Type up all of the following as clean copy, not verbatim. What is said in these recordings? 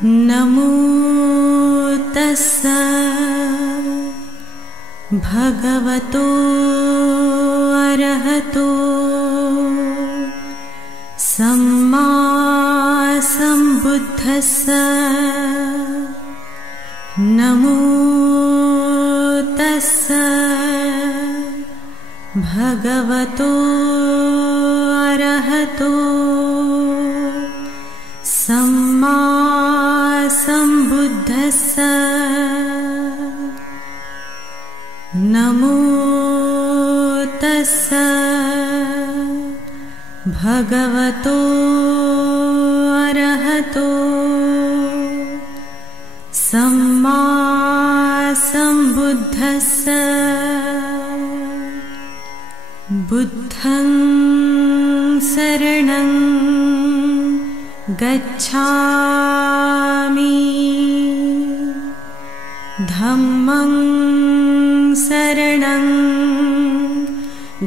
नमो तस्सा भगवतो अरहतो सम्मा सम्बुद्धस्सा। नमो तस्सा भगवतो अरहतो सम्मा सम्बुद्धस्सा। नमो तस्सा भगवतो अरहतो सम्मा सम्बुद्धस्सा। बुद्धं शरणं गच्छामि, धम्मं शरणं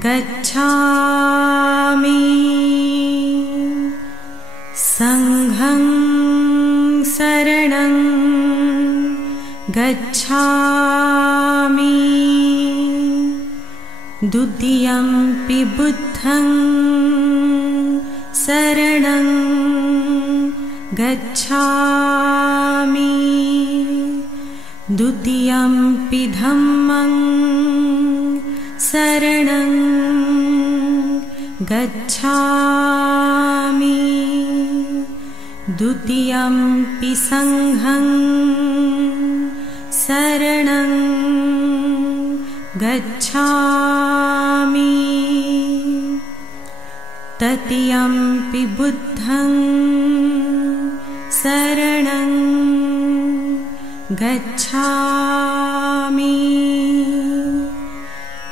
गच्छामि, संघं शरणं गच्छामि, द्वितीयंपि बुद्धं शरणं गच्छामि, द्वितीयंपि धम्मं शरणं गच्छामि, द्वितीयंपि संघं शरणं गच्छामि, तृतीयंपि बुद्धं शरणं गच्छामि,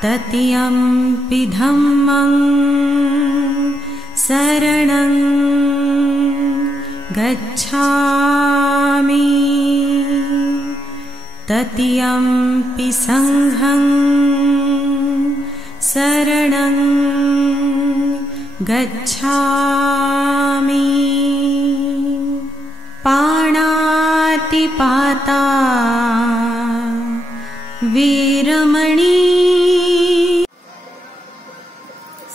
तृतीयंपि धम्मं शरणं गच्छामि, तृतीयंपि संघं शरणं गच्छामि। पाणातिपाता वीरमणी।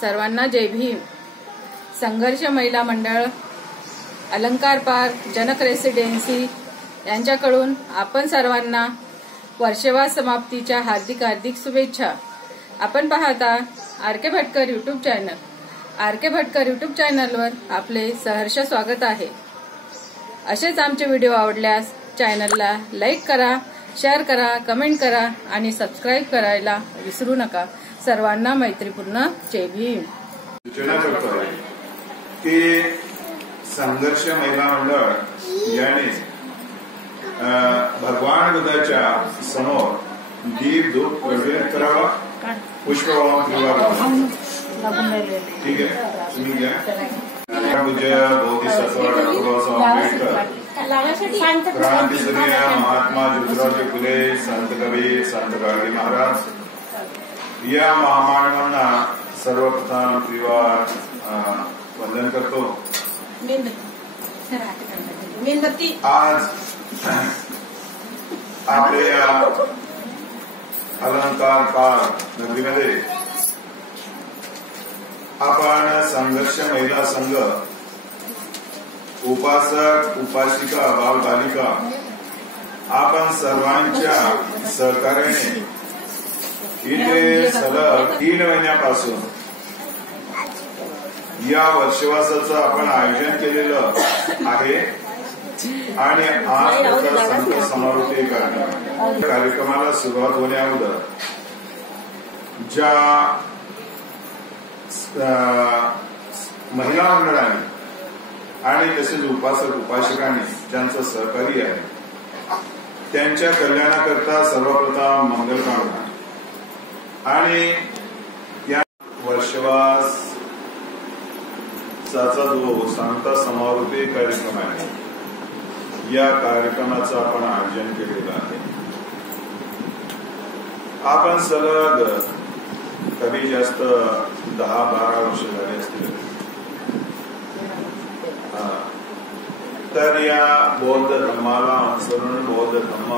सर्वांना जय भीम। संघर्ष महिला मंडळ, अलंकार पार्क, जनक रेसिडेन्सी यांच्याकडून आपण सर्वांना वर्षवास समाप्तीच्या हार्दिक हार्दिक शुभेच्छा। आपण पाहता R K. Bhatkar YouTube channel. R K. Bhatkar YouTube चॅनलवर आपले सहर्ष स्वागत आहे। असेच आमचे व्हिडिओ आवडल्यास चॅनलला लाईक करा, शेअर करा, कमेंट करा आणि सबस्क्राईब करायला विसरू नका। सर्वांना मैत्रीपूर्ण जय भीम। सूचना करतोय की संघर्ष महिला मंडळ याने भगवान बुद्धाच्या समोर दीप धूप प्रज्वलित करावा, पुष्पवाहन फिरवावा। ठीक आहे, तुम्ही घ्या। पूज्य बोधिसत्व डॉक्टर बाबासाहेब आंबेडकर, क्रांतिसूर्य महात्मा ज्योतिराव फुले, संत कबीर, संत गाडगे महाराज या महामानवांना सर्वप्रथम त्रिवार वंदन करतो। आज आपल्या अलंकार पार्क नगरीमध्ये आपण संघर्ष महिला संघ, उपासक उपासिका, बालबालिका आपण सर्वांच्या सहकार्याने इथे सलग 3 महिन्यापासून या वर्षवासाचं आपण आयोजन केलेलं आहे आणि आज त्याचा संत समारोपी कार्यक्रमाला सुरुवात होण्याअगोदर ज्या महिला मंडळाने आणि तसेच उपासक उपासकांनी ज्यांचं सहकार्य आहे त्यांच्या कल्याणाकरता सर्वप्रथम मंगल कामना आणि या वर्षवासाचा जो संत समारोपी कार्यक्रम आहे या कार्यक्रमाचं आपण आयोजन केलेलं आहे। आपण सलग कमी जास्त 10-12 वर्ष झाले असतील तर या बौद्ध धर्माला अनुसरून बौद्ध धर्म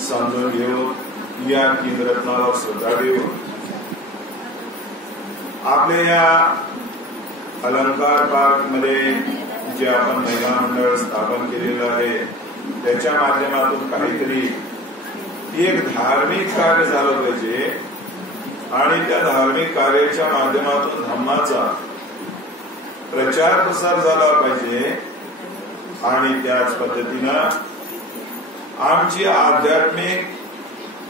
समजून घेऊन या तीन रत्नावर श्रद्धा देऊन आपल्या या अलंकार पार्क मध्ये जे आपण महिला मंडळ स्थापन केलेलं आहे त्याच्या माध्यमातून काहीतरी एक धार्मिक कार्य झालं पाहिजे आणि त्या धार्मिक कार्याच्या माध्यमातून धर्माचा प्रचार प्रसार झाला पाहिजे आणि त्याच पद्धतीनं आमची आध्यात्मिक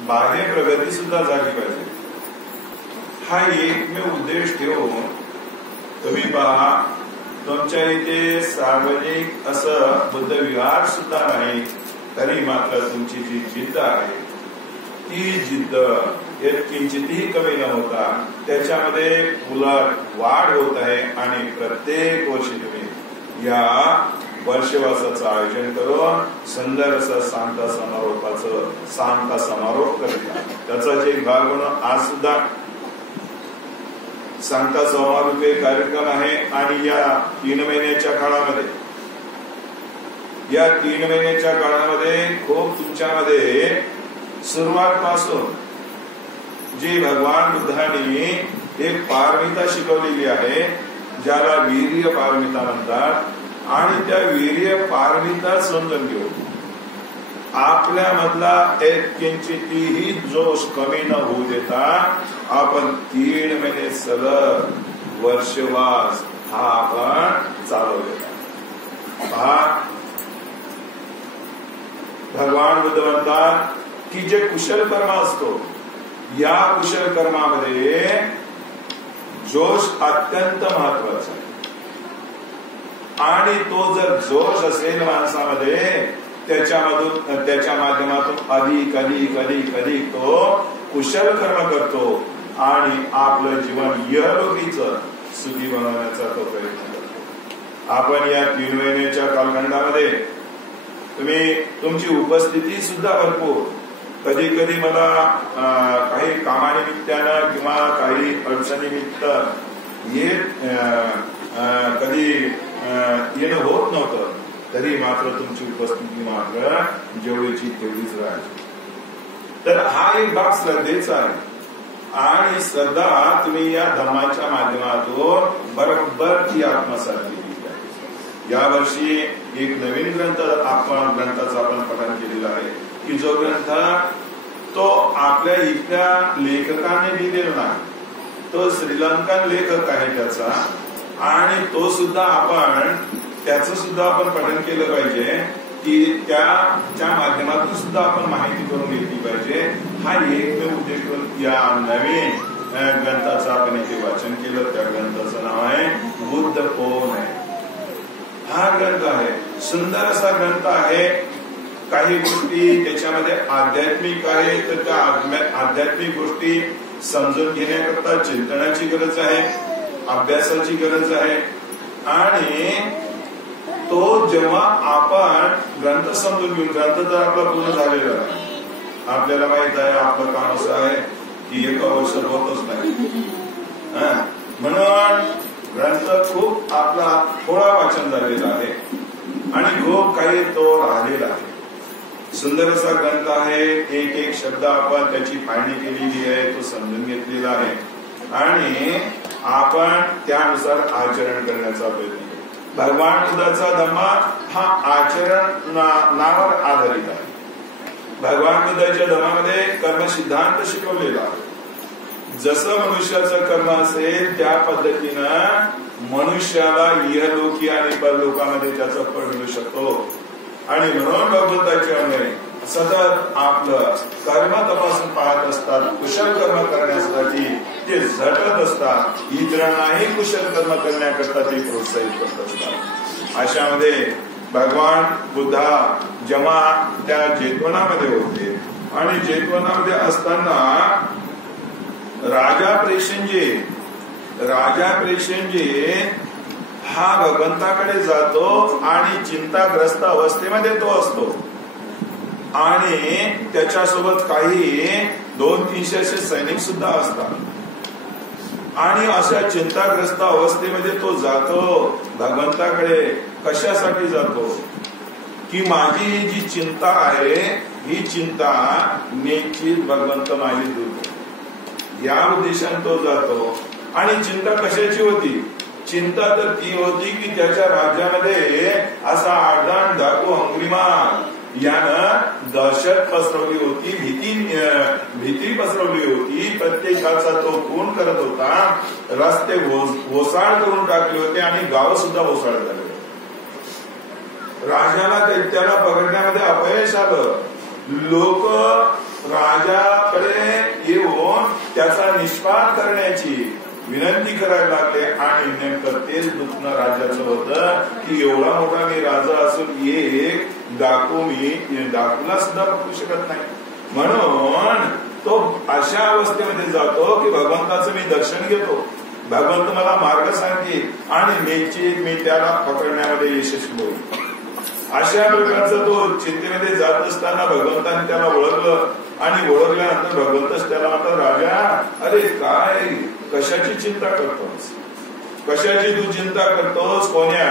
बाह्य प्रगती सुद्धा झाली पाहिजे. हा एकमेव उद्देश ठेवून तुम्ही पहा तुमच्या इथे सार्वजनिक असं बुद्ध विहार सुद्धा नाही तरी मात्र तुमची जी जिद्द आहे ती जिद्द किंचितही कमी न होता त्याच्यामध्ये उलट वाढ होत आहे आणि प्रत्येक वर्षी तुम्ही या वर्षवासाचं आयोजन करून सुंदर असं सांगता समारोप करीत त्याचाच एक भाग म्हणून आज सुद्धा सांगता समारोप कार्यक्रम आहे. आणि या 3 महिन्याच्या काळामध्ये खूप तुमच्यामध्ये सुरुवात पासून जी भगवान बुद्धांनी एक पारमिता शिकवलेली आहे ज्याला वीर्य पारमिता म्हणतात आणि त्या वीर्य पारमिता समजून घेऊ आपल्या मधला एक किंचितही जोश कमी न होऊ देता आपण 3 महिने सलग वर्षवास हा आपण चालवलेला. भगवान बुद्ध म्हणतात की जे कुशल कर्म असतो या कुशल कर्मामध्ये जोश अत्यंत महत्वाचा आहे आणि तो जर जोश असेल माणसामध्ये त्याच्या माध्यमातून अधिक तो कुशल कर्म करतो आणि आपलं जीवन इहलोकीचं सुखी बनवण्याचा तो प्रयत्न करतो. आपण या 3 महिन्याच्या कालखंडामध्ये तुमची उपस्थिती सुद्धा भरपूर कधी मला काही कामानिमित्तानं किंवा काही अडचणीनिमित्त कधी येणं होत नव्हतं तरी मात्र तुमची उपस्थिती मात्र जेवढीची तेवढीच राहायची. तर हा एक भाग श्रद्धेचा आहे आणि श्रद्धा तुम्ही या धर्माच्या माध्यमातून बरोबर ती आत्मसात केली आहे. यावर्षी एक नवीन ग्रंथाचं आपण पठण केलेलं आहे की जो ग्रंथ तो आपल्या इथल्या लेखकाने लिहिलेला नाही तो श्रीलंकन लेखक आहे त्याचा आणि तो सुद्धा त्याचं सुद्धा आपण पठन केलं पाहिजे की त्याच्या माध्यमातून सुद्धा आपण माहिती करून घेतली पाहिजे. हा एकमेव उद्देश करून या नवीन ग्रंथाचं आपण इथे वाचन केलं. त्या ग्रंथाचं नाव आहे बुद्ध कोण आहे. हा ग्रंथ आहे सुंदर असा ग्रंथ आहे. काही गोष्टी त्याच्यामध्ये आध्यात्मिक आहे तर त्या आध्यात्मिक गोष्टी समजून घेण्याकरता चिंतनाची गरज आहे अभ्यासाची गरज आहे आणि तो जेव्हा आपण ग्रंथ समजून घेऊन ग्रंथ तर आपला पूर्ण झालेला आहे आपल्याला माहित आहे आपलं काम असं आहे की एका वर्षात होतच नाही म्हणून ग्रंथ खूप आपला थोडा वाचन झालेला आहे आणि खूप काही तो राहिलेला आहे. सुंदर असा ग्रंथ आहे. एक शब्द आपण त्याची फाळणी केलेली आहे तो समजून घेतलेला आहे आणि आपण त्यानुसार आचरण करण्याचा प्रयत्न केला. भगवान बुद्धाचा धर्म हा आचरणावर आधारित आहे. भगवान बुद्धाच्या धर्मामध्ये कर्म सिद्धांत शिकवलेला आहे. जसं मनुष्याचं कर्म असेल त्या पद्धतीनं मनुष्याला इहलोकी आणि परलोकामध्ये त्याचं फळ मिळू शकतो आणि म्हणून भगवंताचे अन्वय सतत आपलं कर्म तपासून पाहत असतात. कुशल कर्म करण्यासाठी ते झटत असतात. इतरांनाही कुशल कर्म करण्याकरता ते प्रोत्साहित करत असतात. अशामध्ये भगवान बुद्धा जेव्हा त्या जेतवनामध्ये होते आणि जेतवनामध्ये असताना राजा प्रेषणजी हा भगवंताकडे जातो आणि चिंताग्रस्त अवस्थेमध्ये तो असतो आणि त्याच्यासोबत काही 200-300 असे सैनिक सुद्धा असतात आणि अशा चिंताग्रस्त अवस्थेमध्ये तो जातो भगवंताकडे. कशासाठी जातो की माझी जी चिंता आहे ही चिंता निश्चित भगवंत माझी दूर करतो, या उद्देशाने तो जातो. आणि चिंता कशाची होती? चिंता तर ती होती की त्याच्या राज्यामध्ये असा आडदांड डाकू अंगुलिमाल यानं दहशत पसरवली होती, भीती पसरवली होती. प्रत्येकाचा तो खून करत होता, रस्ते ओसाड करून टाकले होते आणि गाव सुद्धा ओसाड झाले. राजाला त्याला पकडण्यामध्ये अपयश आलं. लोक राजाकडे येऊन त्याचा निष्पाद करण्याची विनंती करायला लागले. आणि नेमकं तेच दुखणं राजाचं होतं की एवढा मोठा मी राजा असून एक डाकूला सुद्धा पकडू शकत नाही. म्हणून तो अशा अवस्थेमध्ये जातो की भगवंताचं मी दर्शन घेतो, भगवंत मला मार्ग सांगतील आणि निश्चित मी त्याला पकडण्यामध्ये यशस्वी होईल. अशा प्रकारचा तो चिंतेमध्ये जात असताना भगवंताने त्याला ओळखलं आणि ओळखल्यानंतर भगवंतच त्याला म्हणतात, राजा अरे काय कशाची चिंता करतोस, कशाची तू चिंता करतोस? कोण्या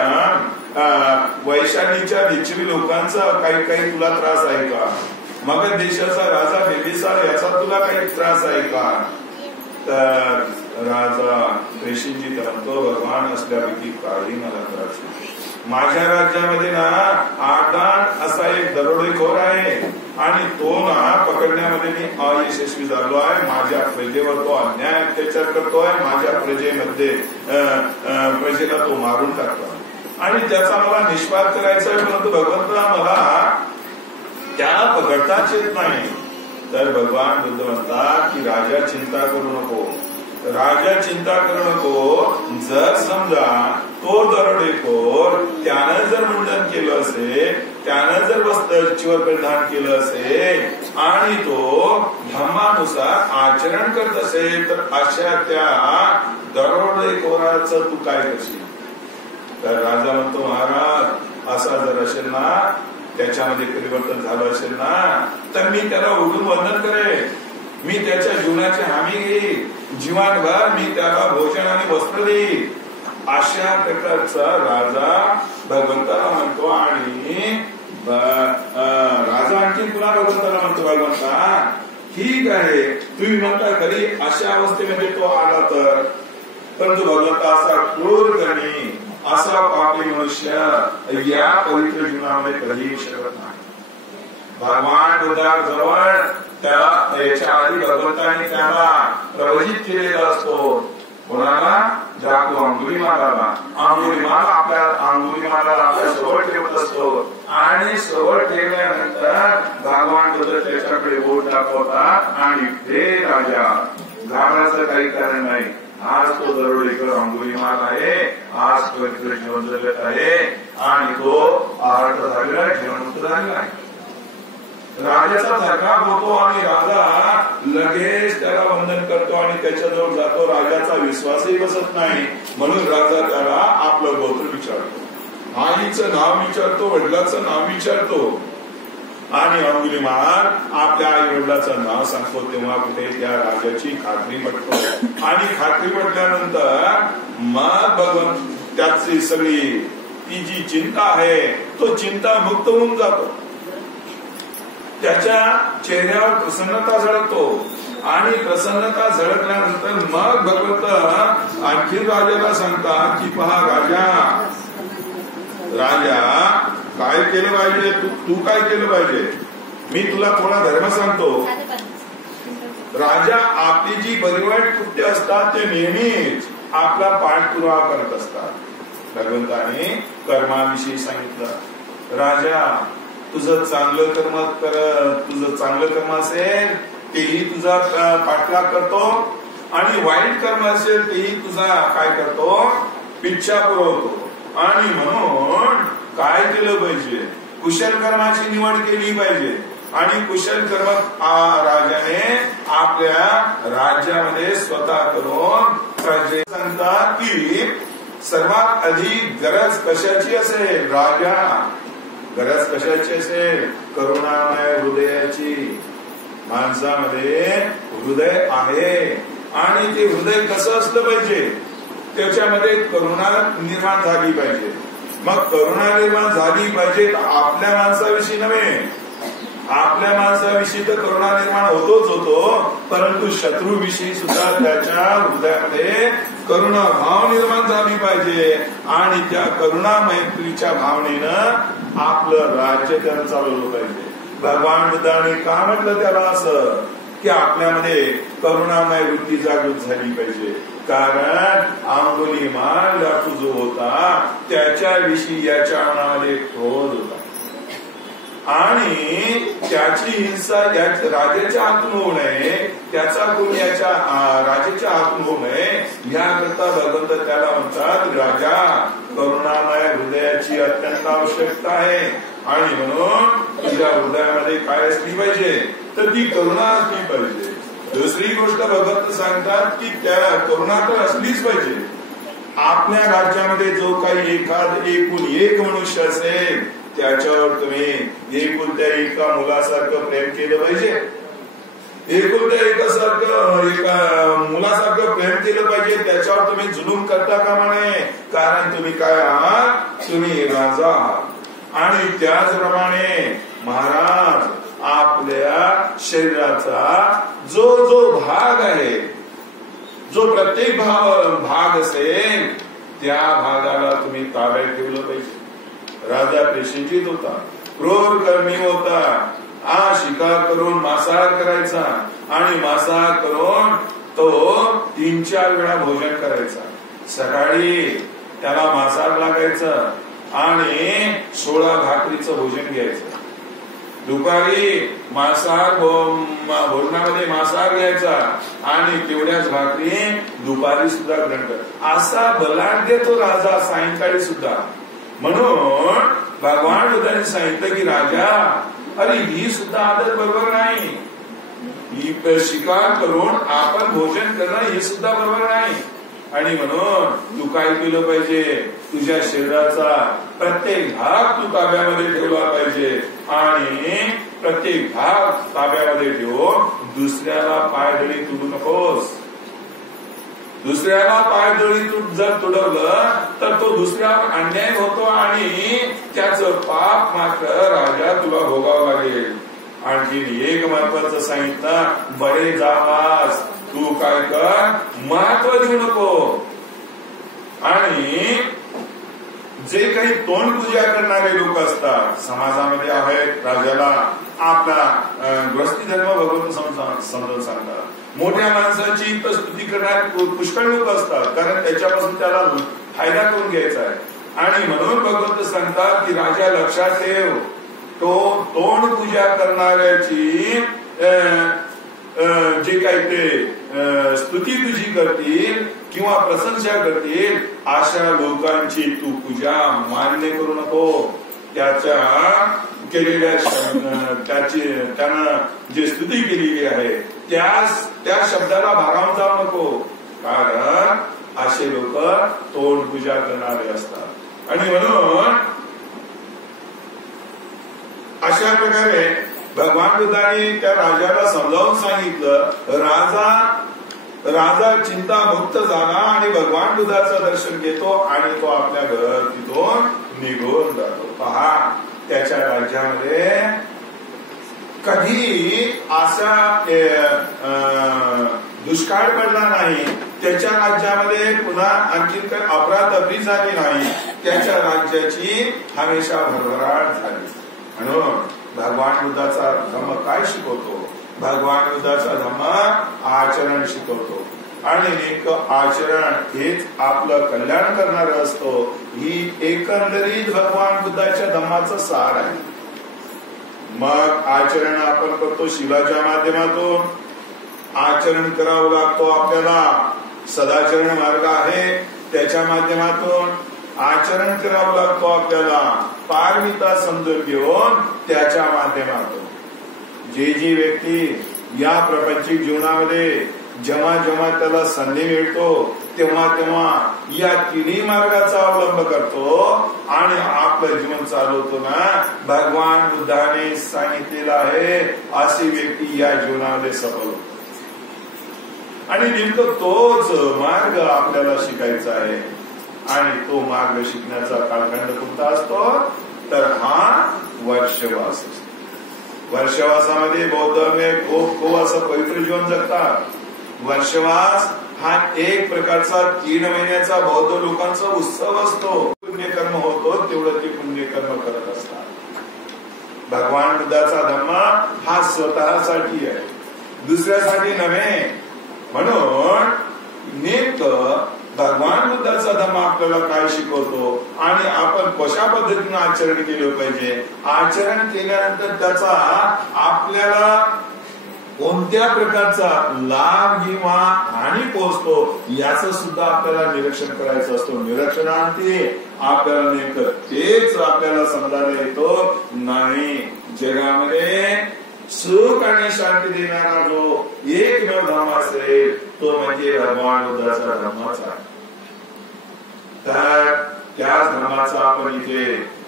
वैशालीच्या लिच्छवी लोकांचा काही तुला त्रास आहे का? मग देशाचा राजा बिंबिसार याचा तुला काही त्रास आहे का? तर राजा रेशींजी म्हणतो, भगवान असल्यापैकी काही मला त्रास आहे. माझ्या राज्यामध्ये ना आडदांड असा एक दरोडेखोर आहे आणि तो ना पकडण्यामध्ये मी अयशस्वी झालो आहे. माझ्या प्रजेवर तो अन्याय अत्याचार करतोय, माझ्या प्रजेमध्ये प्रजेला तो मारून टाकतो आणि त्याचा मला निष्पाद करायचा आहे. परंतु भगवंता मला त्याला पकडताच येत नाही. तर भगवान बुद्ध म्हणतात की राजा चिंता करू नको, राजा चिंता करू नको. जर समजा तो दरोडेखोर त्यानं जर मुंडन केलं असेल, त्यानं जर वस्त्रावर परिधान केलं असेल आणि तो धर्मानुसार आचरण करत असेल तर अशा त्या दरोडेखोराचं तू काय करशील? तर राजा म्हणतो, महाराज असा जर असेल ना, त्याच्यामध्ये परिवर्तन झालं असेल ना, तर मी त्याला उठून वंदन करेन, मी त्याच्या जीवनाची हमी घेईन, जीवनभर मी त्याला भोजन आणि वस्त्र देईन. अशा प्रकारचा राजा भगवंताला म्हणतो. आणि राजा आणखी पुन्हा भगवंताला म्हणतो, भगवंता ठीक आहे तुम्ही म्हणता खरी अशा अवस्थेमध्ये तो आला तर, परंतु भगवंता असा क्रूर करणे, असा पापी मनुष्य या पवित्र जीवनामध्ये कधी शकत नाही. भगवान बुद्धाजवळ त्याला याच्या आधी भगवंताने त्याला प्रवचित केलेला असतो. कोणाला? जातो अंगुलिमालाला. अंगुलिमाला आपल्या सोबत ठेवत असतो आणि सोबत ठेवल्यानंतर भगवान बुद्ध त्याच्याकडे बोट दाखवतात आणि ते राजा घाबरायचं काही कारण नाही. आज तो दरोडेखोर अंगुलिमाल आहे, आज पवित्र जीवन जगत आहे आणि तो आहार झालेला जीवनमुक्त झालेला आहे. राजाचा थकाप होतो आणि राजा लगेच त्याला वंदन करतो आणि त्याच्याजवळ जातो. राजाचा विश्वासही बसत नाही म्हणून राजा त्याला आपलं गोत्र विचारतो, आईचं नाव विचारतो, वडिलाचं नाव विचारतो आणि अंगुलिमाल आपल्या आई वडिलाचं नाव सांगतो. तेव्हा कुठे त्या राजाची खात्री पटतो आणि खात्री पटल्यानंतर मग भगवंत त्याची सगळी ती जी चिंता आहे तो चिंता मुक्त होऊन जातो. त्याच्या चेहऱ्यावर प्रसन्नता झळकतो आणि प्रसन्नता झळकल्यानंतर मग भगवंत आणखी राजाला सांगतात की पहा राजा काय केलं पाहिजे, तू काय केलं पाहिजे, मी तुला थोडा धर्म सांगतो. राजा आपली जी बरीवाईट कृत्य असतात ते नेहमीच आपला पाठपुरावा करत असतात. भगवंताने कर्माविषयी सांगितलं, राजा तुझं चांगलं कर्म असेल तेही तुझा पाठलाग करतो आणि वाईट कर्म असेल तेही तुझा काय करतो, पिच्छा पुरवतो. आणि म्हणून काय केलं पाहिजे, कुशल कर्माची निवड केली पाहिजे. आणि कुशल कर्म राजाने आपल्या राज्यामध्ये स्वतः करून प्रजे सांगतात की सर्वात अधिक गरज कशाची असेल, राजा गरज कशाची असेल, करुणामय हृदयाची. माणसामध्ये हृदय आहे आणि ते हृदय कसं असलं पाहिजे, त्याच्यामध्ये करुणा निर्माण झाली पाहिजे. मग करुणा निर्माण झाली पाहिजे तर आपल्या माणसाविषयी नव्हे, आपल्या माणसाविषयी तर करुणा निर्माण होतोच होतो, परंतु शत्रूविषयी सुद्धा त्याच्या हृदयामध्ये करुणा भाव निर्माण झाली पाहिजे. आणि त्या करुणा मैत्रीच्या भावनेनं आपलं राज्य त्यानं चालवलं पाहिजे. भगवान बुद्धाने का म्हटलं त्याला असं की आपल्यामध्ये करुणामय वृत्ती जागृत झाली पाहिजे. कारण अंगुलीमाल डाकू जो होता त्याच्याविषयी याच्या मनामध्ये क्रोध होता आणि त्याची हिंसा राजाच्या हातून होऊ नये, त्याचा गुण याच्या राजाच्या हातून होऊ नये याकरता भगवंत त्याला म्हणतात राजा करुणामय हृदयाची अत्यंत आवश्यकता आहे. आणि म्हणून तुझ्या हृदयामध्ये काय असली पाहिजे तर ती करुणा असली पाहिजे. दुसरी गोष्ट भगवंत सांगतात की त्या करुणा तर असलीच पाहिजे. आपल्या राज्यामध्ये जो काही एकूण एक मनुष्य असेल त्याच्यावर तुम्ही एकुलत्या एका मुलासारखं प्रेम केलं पाहिजे. एकुलत्या एका मुलासारखं प्रेम केलं पाहिजे. त्याच्यावर तुम्ही जुलूम करता कामा नये. कारण तुम्ही काय आहात, तुम्ही राजा आहात. आणि त्याचप्रमाणे महाराज आपल्या शरीराचा जो जो भाग आहे, जो प्रत्येक भाग असेल त्या भागाला तुम्ही ताब्यात ठेवलं पाहिजे. राजा पेशींचित होता, क्रूर कर्मी होता. शिकार करून मांसाहार करायचा आणि मांसाहार करून तो 3-4 वेळा भोजन करायचा. सकाळी त्याला मांसाहार लागायचं आणि 16 भाकरीचं भोजन घ्यायचं. दुपारी भोजनामध्ये मांसाहार घ्यायचा आणि तेवढ्याच भाकरी दुपारी सुद्धा ग्रहण कर. असा बलाढ्य तो राजा सायंकाळी सुद्धा. म्हणून भगवान बुद्धांनी सांगितलं की राजा अरे ही सुद्धा आदत बरोबर नाही. ही शिकार करून आपण भोजन करणं हे सुद्धा बरोबर नाही. आणि म्हणून तू काय केलं पाहिजे, तुझ्या शरीराचा प्रत्येक भाग तू ताब्यामध्ये ठेवला पाहिजे. आणि प्रत्येक भाग ताब्यामध्ये ठेवून दुसऱ्याला पायदळी तुडू नकोस. दुसऱ्याला पायदळी जर तुडवलं तर तो दुसऱ्यावर अन्याय होतो आणि त्याचं पाप मात्र राजा तुला भोगावं लागेल. आणखी एक महत्वाचं सांगितलं, बरे जावास तू काय कर, महत्व देऊ नको. आणि जे काही तोंड पूजा करणारे लोक असतात समाजामध्ये आहेत, राजाला आपला गृहस्थी धर्म भगवंत समजावून सांगतात. मोठ्या माणसाची तर स्तुती करणारे पुष्कळ लोक असतात, कारण त्याच्यापासून त्याला फायदा करून घ्यायचा आहे. आणि म्हणून भगवंत सांगतात की राजा लक्षात ठेव, तो तोंड पूजा करणाऱ्याची जे काही ते स्तुती तुझी करतील किंवा प्रशंसा करतील अशा लोकांची तू पूजा मान्य करू नको. त्याच्या केलेल्या त्यानं जे स्तुती केलेली आहे त्या शब्दाला भारावून जाऊ नको. कारण असे लोक तोंड पूजा करणारे असतात. आणि म्हणून अशा प्रकारे भगवान बुद्धांनी त्या राजाला समजावून सांगितलं. राजा चिंतामुक्त झाला आणि भगवान बुद्धाचं दर्शन घेतो आणि तो आपल्या घर तिथून निघून जातो. पहा, त्याच्या राज्यामध्ये कधी असा दुष्काळ पडला नाही. त्याच्या राज्यामध्ये पुन्हा आणखी काही अफरातफरी झाली नाही. त्याच्या राज्याची हमेशा भरभराट झाली. म्हणून भगवान बुद्धाचा धर्म काय शिकवतो? भगवान बुद्धाचा धर्म आचरण शिकवतो. आणि नेमकं आचरण हेच आपलं कल्याण करणार असतो. ही एकंदरीत भगवान बुद्धाच्या धर्माचं सार आहे. मग आचरण आपण करतो शिलाच्या माध्यमातून. आचरण करावं लागतो आपल्याला. सदाचरण मार्ग आहे त्याच्या माध्यमातून आचरण करावं लागतो आपल्याला. पारमिता समजून घेऊन त्याच्या माध्यमातून. जी व्यक्ती या प्रापंचिक जीवनामध्ये जेव्हा त्याला संधी मिळतो तेव्हा या तिन्ही मार्गाचा अवलंब करतो आणि आपलं जीवन चालवतो ना, भगवान बुद्धाने सांगितलेलं आहे अशी व्यक्ती या जीवनामध्ये सफल होतो. आणि नेमकं तोच मार्ग आपल्याला शिकायचा आहे. आणि तो मार्ग शिकण्याचा कालखंड कोणता असतो तर हा वर्षवास असतो. वर्षवासामध्ये बौद्ध खूप असं पवित्र जीवन जगतात. वर्षवास हा एक प्रकारचा 3 महिन्याचा बौद्ध लोकांचा उत्सव असतो. पुण्यकर्म होतो तेवढं ते पुण्यकर्म करत असतात. भगवान बुद्धाचा धम्म हा स्वतःसाठी आहे, दुसऱ्यासाठी नव्हे. म्हणून नेमकं भगवान बुद्धाचा धम्म आपल्याला काय शिकवतो आणि आपण कशा पद्धतीने आचरण केलं पाहिजे, आचरण केल्यानंतर त्याचा आपल्याला कोणत्या प्रकारचा लाभ किंवा हानी पोहोचतो याचं सुद्धा आपल्याला निरीक्षण करायचं असतो. निरीक्षणांती आपल्याला नेमकं तेच आपल्याला समजायला येतो. नाही, जगामध्ये सुख आणि शांती देणारा जो एकमेव धर्म असेल तो म्हणजे भगवान बुद्धाचा धर्मच आहे. तर त्याच धर्माचा आपण इथे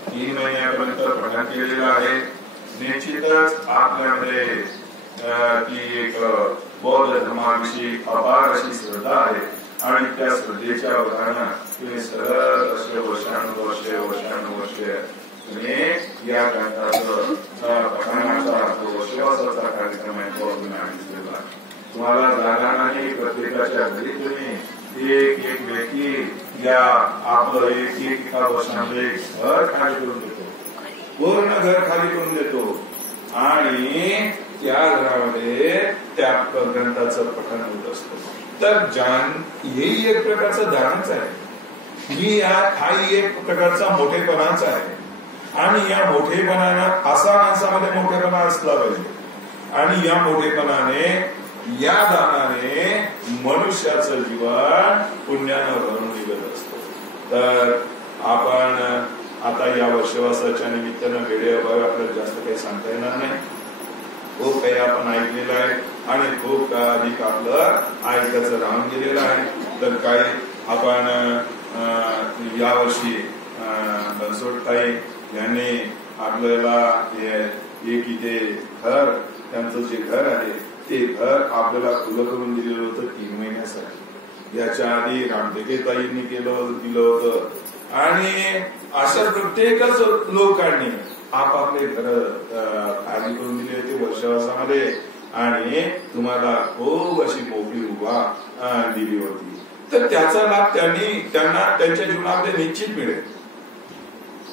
3 महिन्यापर्यंत पठण केलेलं आहे. निश्चितच आपल्यामध्ये ती एक बौद्ध धर्माविषयी अपार अशी श्रद्धा आहे आणि त्या श्रद्धेच्या बघानं तुम्ही सरळ असे वर्षानुवर्षे या ग्रंथाचं पठणाचा वर्षवासाचा कार्यक्रम आहे तो आणलेला. तुम्हाला जागा नाही, प्रत्येकाच्या घरी तुम्ही एक व्यक्ती या आपलं एक वर्षामध्ये घर खाली करून देतो, पूर्ण घर खाली करून देतो आणि त्या घरामध्ये त्या ग्रंथाचं पठण होत असतं. तर हेही एक प्रकारचं दानच आहे, हाही एक प्रकारचा मोठेपणाच आहे. आणि या मोठेपणानं असा माणसामध्ये मोठेपणा असला पाहिजे आणि या मोठेपणाने या दानाने मनुष्याचं जीवन पुण्यानं भरून निघत असतं. तर आपण आता या वर्षवासाच्या निमित्तानं वेळेअभावी आपल्याला जास्त काही सांगता येणार नाही. खूप काही आपण ऐकलेलं आहे आणि खूप अधिक आपलं ऐकायचं राहून गेलेलं आहे. तर काय आपण यावर्षी बनसोडताई यांनी आपल्याला एक इथे घर, त्यांचं जे घर आहे ते घर आपल्याला खुलं करून दिलेलं होतं 3 महिन्यासाठी. याच्या आधी रामटेकेताईंनी दिलं होतं आणि अशा प्रत्येकच लोकांनी आपापले घर खाली करून दिले होते वर्षवासामध्ये आणि तुम्हाला खूप अशी मोठी उभा दिली होती. तर त्याचा लाभ त्यांना त्यांच्या जीवनामध्ये निश्चित मिळेल.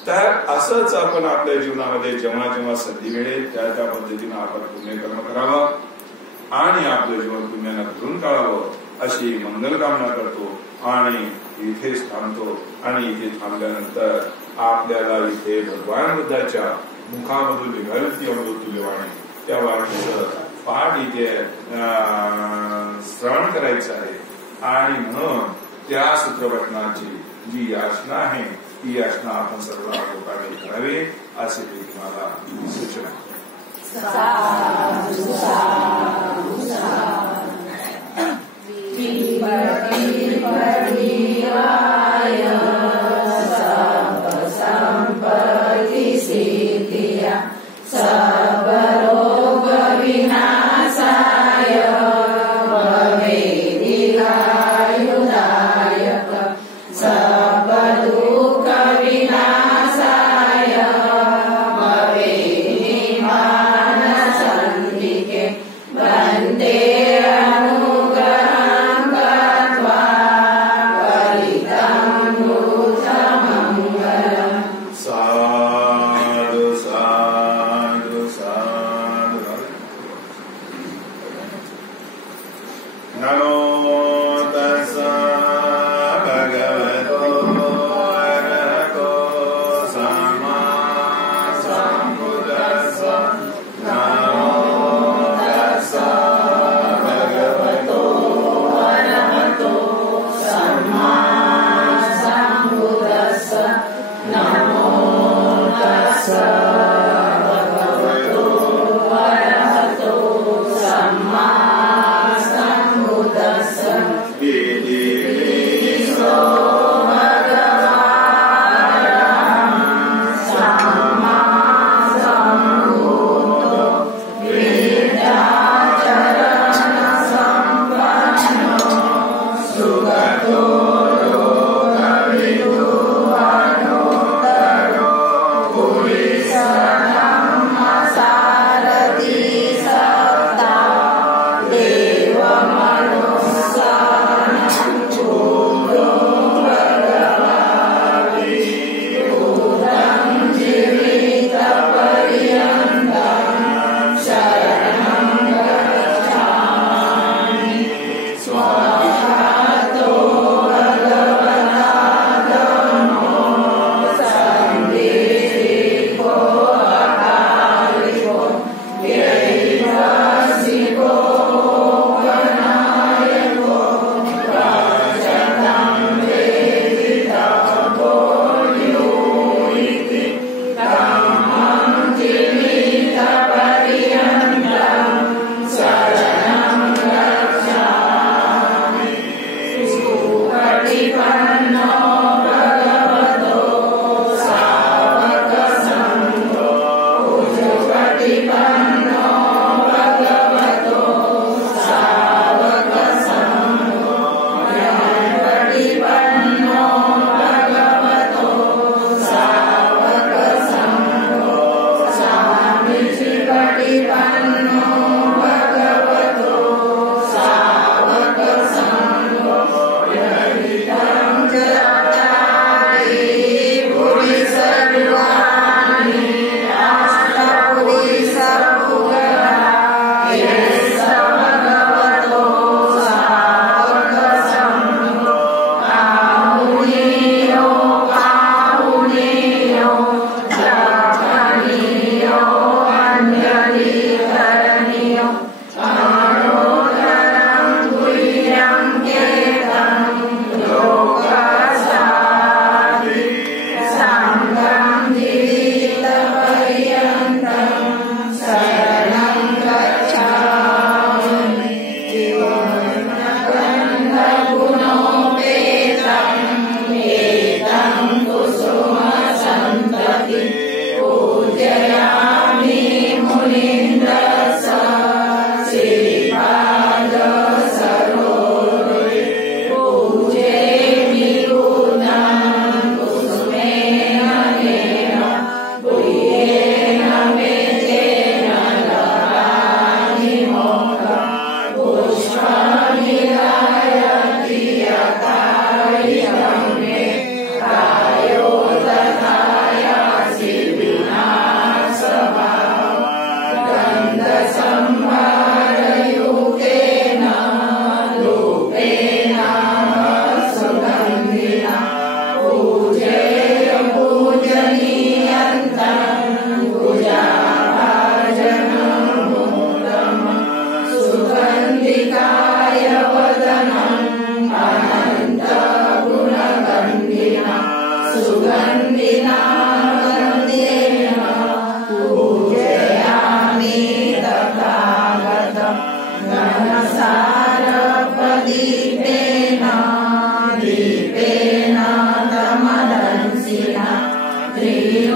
तर असंच आपण आपल्या जीवनामध्ये जेव्हा जेव्हा संधी मिळेल त्या पद्धतीनं आपण पुण्यकर्म करावं आणि आपलं जीवन पुण्यानं भरून काढावं अशी मंगलकामना करतो आणि इथेच थांबतो. आणि इथे थांबल्यानंतर आपल्याला इथे भगवान बुद्धाच्या मुखामधून निघाली ती अमृतुल्यवाणी त्या वाणीचं पाठ इथे श्रवण करायचं आहे. आणि म्हणून त्या सूत्रपठणाची जी याचना आहे ती याचना आपण सर्व लोकांनी करावी असे मी तुम्हाला सूचना.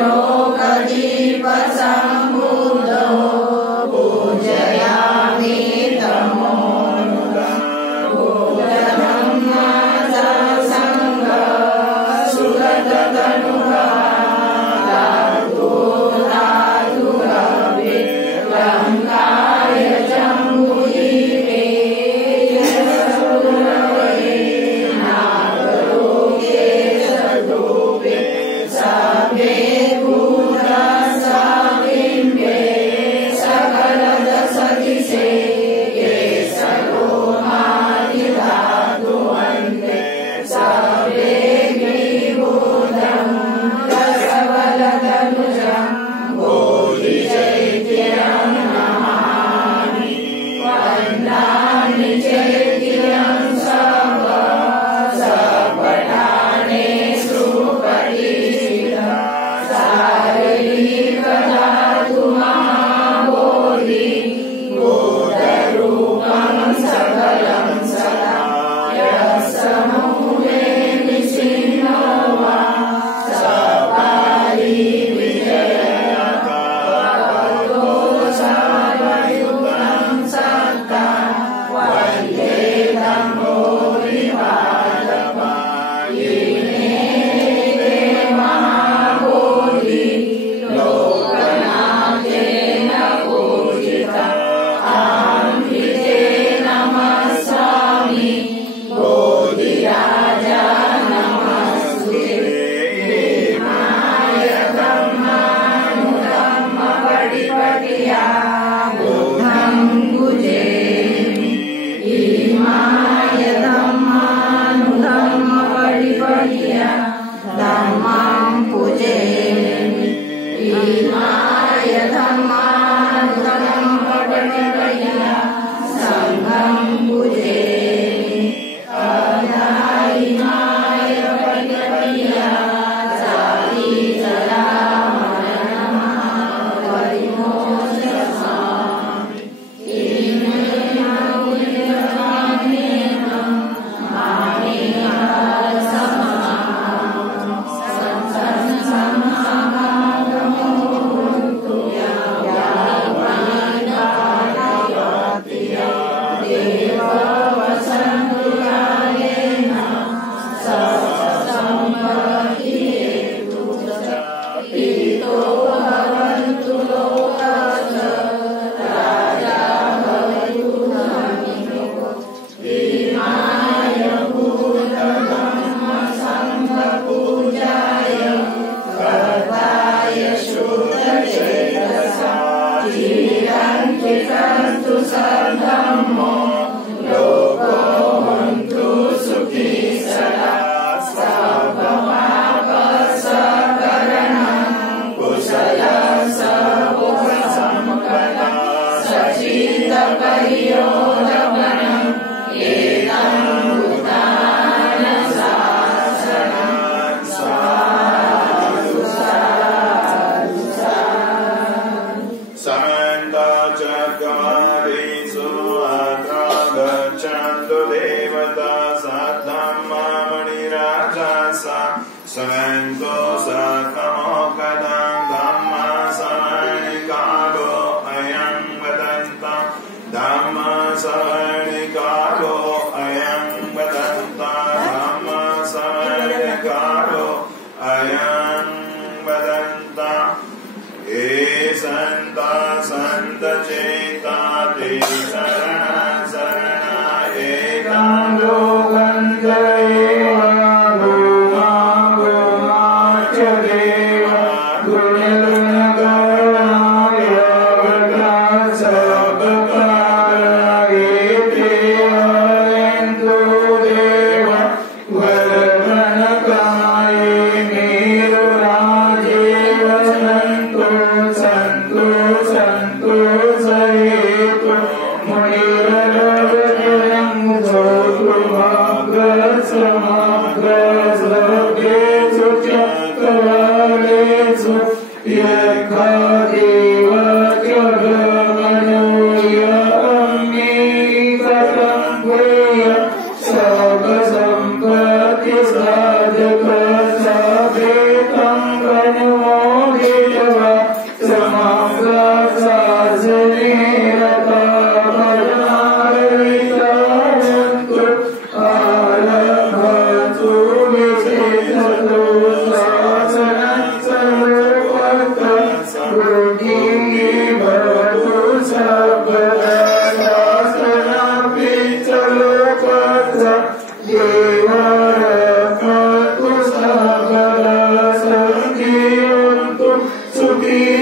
लोकदीपसम्बुद्धो पूजयामि तमो स्तुती